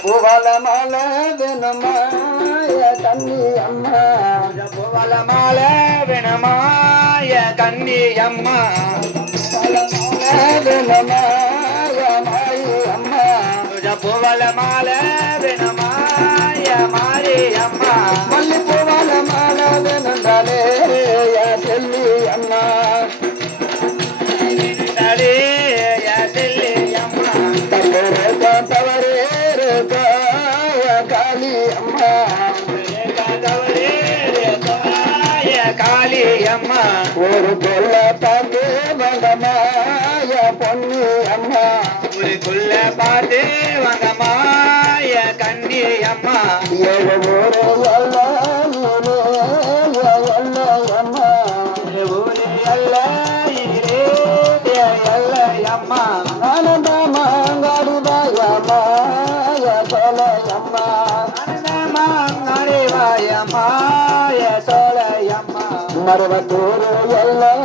పూవల మాల వినమాయ కన్ని అమ్మ పూవల మాల వినమాయ కన్ని అమ్మ పూవల మాల వినమాయ మాయి అమ్మ పూవల మాల విన பொண்ணு அம்மா. ஊருக்குள்ள பார்த்து வந்தம்மா எ கண்ணி அம்மா. மரவத்தூர் எல்லாம்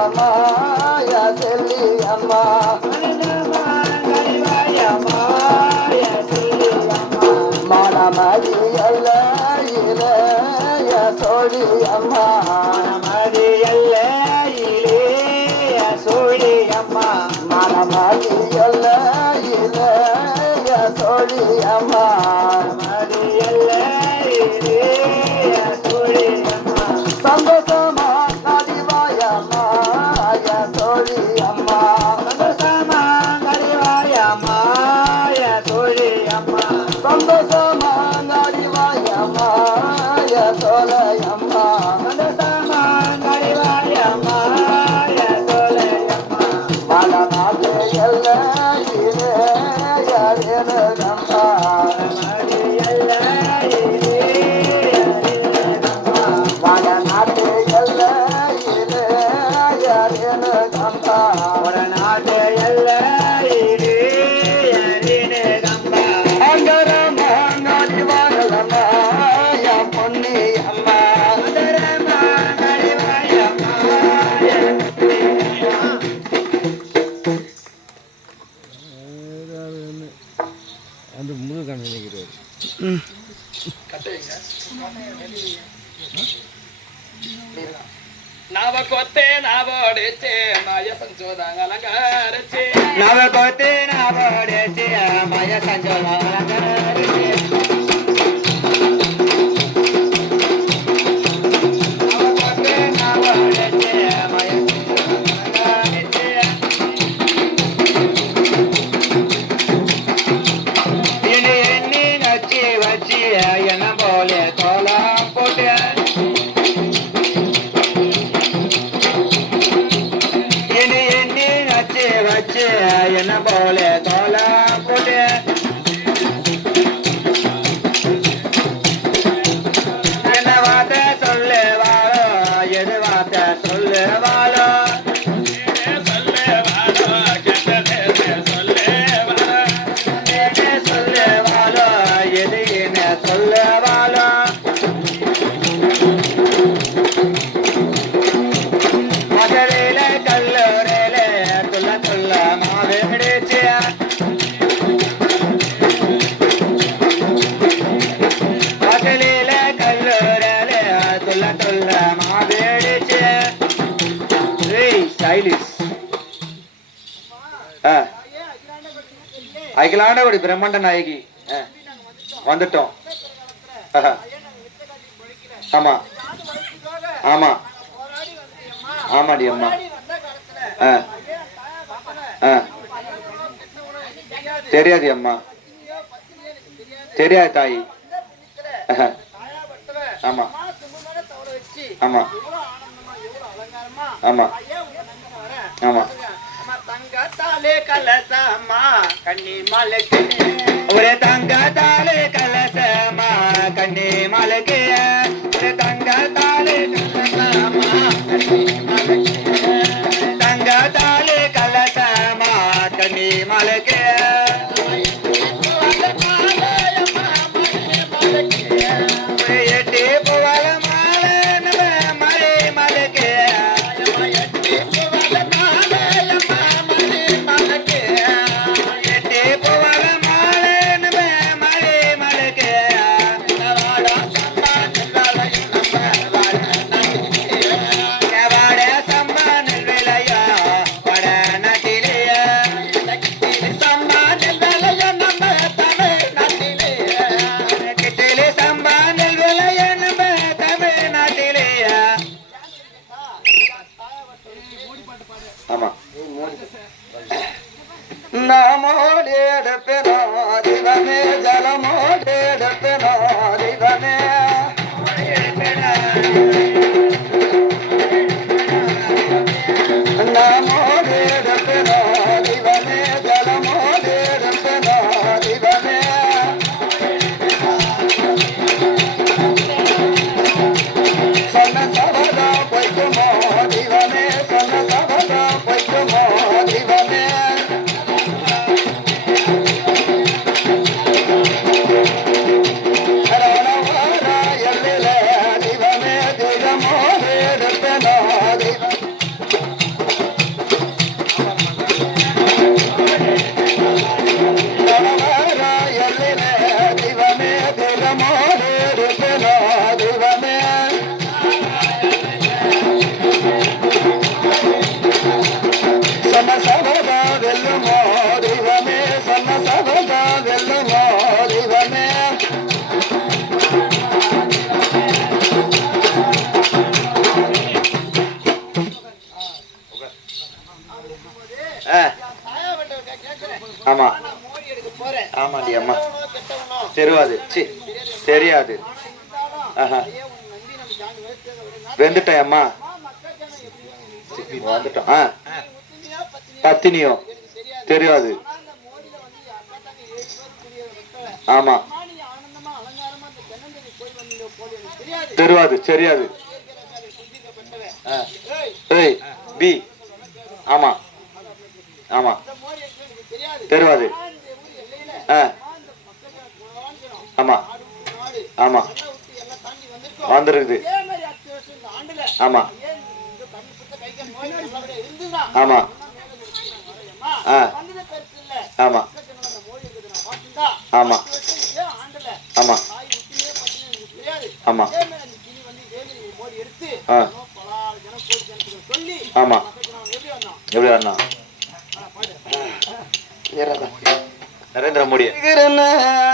আমার Abi kelle yine yarını gambar माझ्या सांच्यावर मावळा करते அகிலாண்டபடி பிரம்மாண்ட நாயகி. ஆ, வந்துட்டோம். ஆஹா. ஆமா. ஆமா. ஆமாடி அம்மா. ஆ. ஆ. தெரியாது அம்மா. தெரியாது தாயி. ஆமா. ஆமா. ஆமா. ஆமா. தாலே கலசமா கண்ணி மலைக்கு. ஒரே தங்க தாலே கலசமா கண்ணி மலக்கு. ஒரே தங்க தாலே கலசமா கண்ணி மலக்கு. தங்க தாலே கலசமா கண்ணி மலக்கு. ஆமா. ஆமாண்டி அம்மா. தெரியாது. சி தெரியாது. ஆஹா. வெந்துட்டேன் அம்மா. வந்துட்டோம் ஆ. பத்தினியோ தெரியாது. ஆமா. தெரியாது தெரியாது. ஆ. ஏய் பி. ஆமா. ஆமா. தெரியாது ஆமா. ஆமா. வந்துருக்குது ஆமா. ஆமா. ஆ. ஆமா. ஆமா. ஆமா. ஆமா. ஆ. ஆமா. எப்படி வரணும் நரேந்திர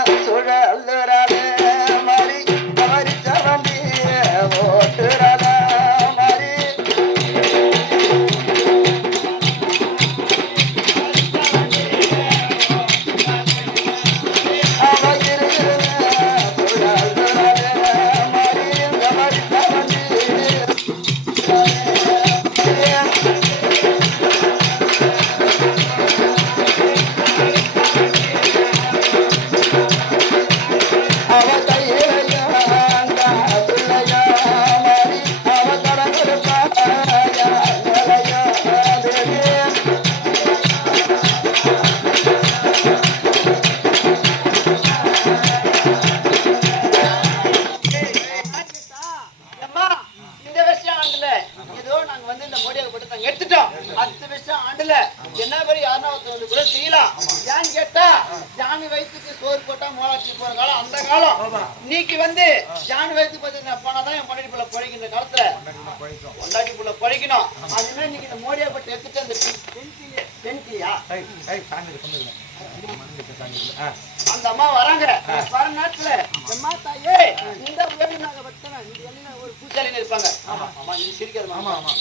கூட செய்யலாம் ஏன்னு கேட்டா ஜானி வயிற்றுக்கு சோறு போட்டா மோளாச்சி போற காலம் அந்த காலம். இன்னைக்கு வந்து ஜானி வயிற்று பத்தி போனாதான் என் பொண்டாட்டி புள்ள பிழைக்கின்ற காலத்துல பொண்டாட்டி புள்ள பிழைக்கணும். அதுமே இன்னைக்கு இந்த மோடியை போட்டு எடுத்துட்டு அந்த பென்சிலியா அந்த அம்மா வராங்க வர நேரத்துல அம்மா தாயே இந்த உயர்வு நாங்க என்ன ஒரு பூசாலின்னு இருப்பாங்க? ஆமா. நீ சிரிக்காத ஆமா ஆமா.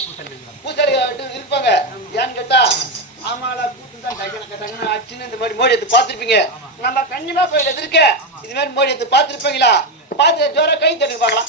பூசாலி இருப்பாங்க. ஏன்னு கேட்டா ஆமாடா கூட்டு தான் டக்குனு டக்குனு அடிச்சுன்னு இந்த மாதிரி மோடி எடுத்து பார்த்துருப்பீங்க. நம்ம கன்னிமா கோயில் எதிர்க்க. இது மாதிரி மோடி எடுத்து பார்த்துருப்பீங்களா? பார்த்து ஜோரா கை பார்க்கலாம்.